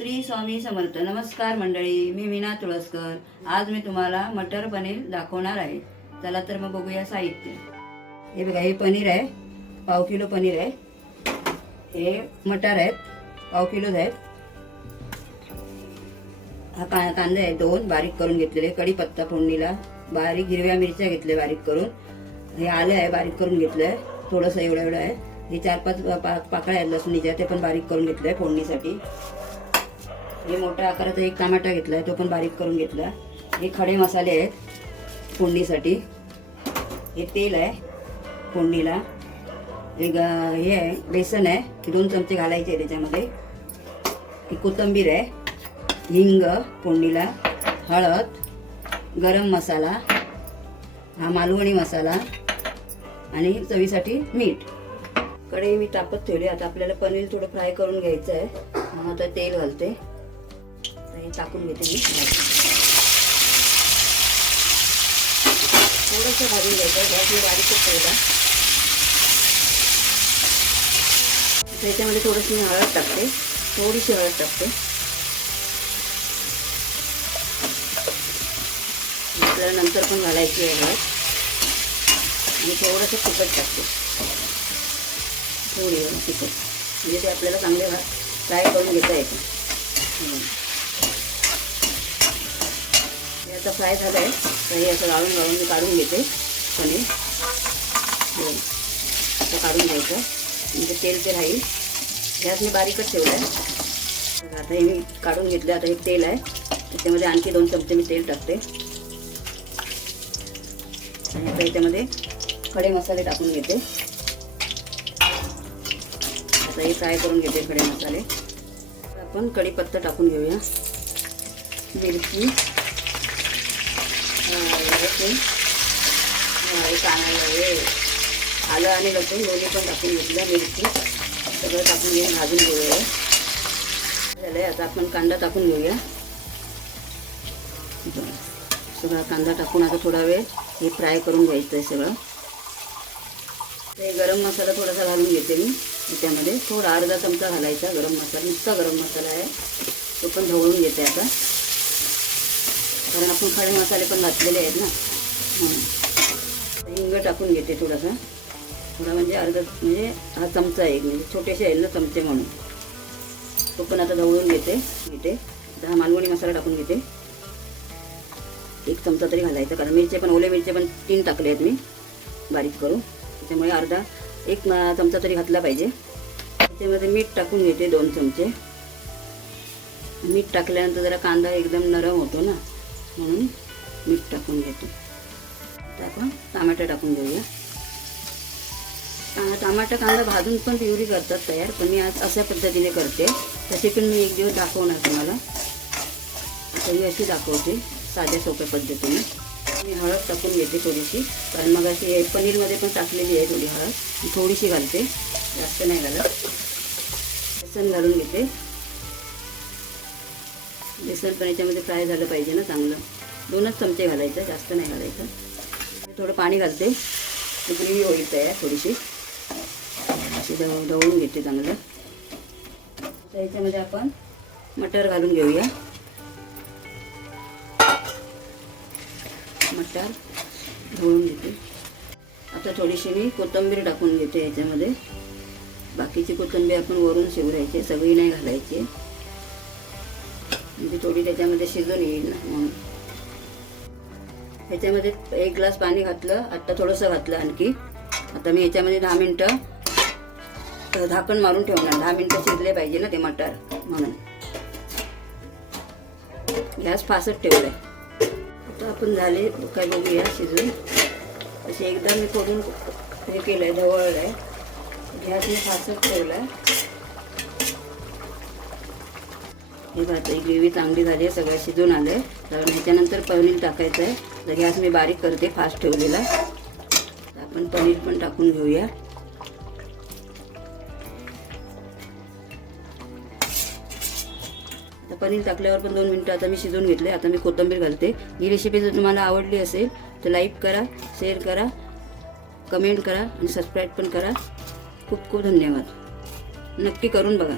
श्री स्वामी समर्थ. नमस्कार मंडळी मी मीना तुळसकर. आज मी तुम्हाला मटर पनीर दाखवणार आहे. चला तर मग बघूया साहित्य. हे बघा हे पनीर आहे. पाव किलो पनीर आहे. हे मटर आहेत. पाव किलोच आहेत. हा का कांदे आहे दोन बारीक करून घेतलेले. कढीपत्ता फोडणीला. बारीक हिरव्या मिरच्या घेतल्या बारीक करून. हे आलं आहे बारीक करून घेतलं आहे. थोडंसं एवढं एवढं आहे. हे चार पाच पा- पा- पाकळ्या आहेत लसणीच्या ते पण बारीक करून घेतलं आहे फोडणीसाठी. हे मोठ्या आकाराचा एक टमाटा घेतला आहे तो पण बारीक करून घेतला. हे खडे मसाले आहेत फोडणीसाठी. हे तेल आहे फोडणीला. हे ग हे आहे बेसन आहे हे दोन चमचे घालायचे आहे त्याच्यामध्ये. ही कोथिंबीर आहे हिंग फोडणीला हळद गरम मसाला हा मालवणी मसाला आणि चवीसाठी मीठ. कढई मी तापत ठेवली आता आपल्याला पनीर थोडं फ्राय करून घ्यायचं आहे. मग आता तेल घालते. हे टाकून घेते मी थोडंसं भाजून घ्यायचं गॅस मी बारीकच ठेवला. त्याच्यामध्ये थोडंसं मी हळद टाकते थोडीशी हळद टाकते. आपल्याला नंतर पण घालायची आहे हळद. आणि थोडंसं तिखट टाकते. थोडी वेळ तिखट. म्हणजे ते आपल्याला चांगले फ्राय करून घेता येते. आता फ्राय झालं आहे तर हे असं गाळून गाळून मी काढून घेते. पनीर असं काढून घ्यायचं. म्हणजे तेल ते राहील गॅस मी बारीकच ठेवलं आहे आता हे मी काढून घेतलं आता हे तेल आहे. त्याच्यामध्ये आणखी दोन चमचे मी तेल टाकते. आणि आता याच्यामध्ये खडे मसाले टाकून घेते. आता हे फ्राय करून घेते खडे मसाले. आपण कढीपत्ता टाकून घेऊया. मिरची. लसूण कांदा आलं आणि लसूण दोन्ही पण टाकून घेतलं मिरची सगळं टाकून घेऊन भाजून घेऊया. झालं आहे आता आपण कांदा टाकून घेऊया सगळा कांदा टाकून आता थोडा वेळ हे फ्राय करून घ्यायचं आहे सगळं ते गरम मसाला थोडासा घालून घेते मी. त्याच्यामध्ये थोडा अर्धा चमचा घालायचा. गरम मसाला नुसता गरम मसाला आहे. तो पण ढवळून घेते आता. कारण आपण खडे मसाले पण घातलेले आहेत ना. हिंग टाकून घेते थोडासा. थोडा म्हणजे अर्धा म्हणजे हा चमचा आहे एक म्हणजे छोटेसे आहेत ना चमचे म्हणून. तो पण आता ढवळून घेते घेते. आता हा मालवणी मसाला टाकून घेते. एक चमचा तरी घालायचा कारण मिरचे पण ओले मिरचे पण तीन टाकले आहेत मी. बारीक करून. त्याच्यामुळे अर्धा एक चमचा तरी घातला पाहिजे. त्याच्यामध्ये मीठ टाकून घेते दोन चमचे. मीठ टाकल्यानंतर जरा कांदा एकदम नरम होतो ना. म्हणून मीठ टाकून घेतो. आता आपण टमाटर टाकून घेऊया. टा- टमाटा कांदा भाजून पण प्युरी करतात तयार पण मी आज अशा पद्धतीने करते. तशी पण मी एक दिवस दाखवणार तुम्हाला. आता अशी दाखवते साध्या सोप्या पद्धतीने. मी हळद टाकून घेते थोडीशी कारण मग अशी पनीरमध्ये पण टाकलेली आहे थोडी हळद. मी थोडीशी घालते जास्त नाही घालत. बेसन घालून घेते. बेसन पण याच्यामध्ये फ्राय झालं पाहिजे ना चांगलं. दोनच चमचे घालायचं जास्त नाही घालायचं. थोडं पाणी घालते. ग्रेव्ही होईल तयार थोडीशी. अशी दव दवळून घेते चांगलं. तर याच्यामध्ये आपण मटर घालून घेऊया. मटार ढवळून घेते. आता थोडीशी मी कोथिंबीर टाकून घेते याच्यामध्ये. बाकीची कोथिंबीर आपण वरून शिवरायची सगळी नाही घालायची. म्हणजे थोडी त्याच्यामध्ये शिजून येईल ना म्हणून. ह्याच्यामध्ये एक ग्लास पाणी घातलं आत्ता थोडंसं घातलं आणखी. आता मी ह्याच्यामध्ये दहा मिनटं झाकण मारून ठेवणार. दहा मिनटं शिजले पाहिजे ना ते मटार म्हणून. गॅस फासट ठेवलाय. आता आपण झाले काय बघूया शिजून. असे एकदा मी फोडून हे केलं आहे धवळलं आहे गॅस मी फासत ठेवला आहे हे बघा ही ग्रेव्ही चांगली झाली आहे सगळं शिजून आलं आहे तर ह्याच्यानंतर पनीर टाकायचं आहे. तर गॅस मी बारीक करते फास्ट ठेवलेला. तर आपण पनीर पण टाकून घेऊया. आता पनीर टाकल्यावर पण दोन मिनटं आता मी शिजवून घेतले आता मी कोथिंबीर घालते. ही रेसिपी जर तुम्हाला आवडली असेल तर लाईक करा शेअर करा कमेंट करा आणि सबस्क्राईब पण करा. खूप खूप धन्यवाद. नक्की करून बघा.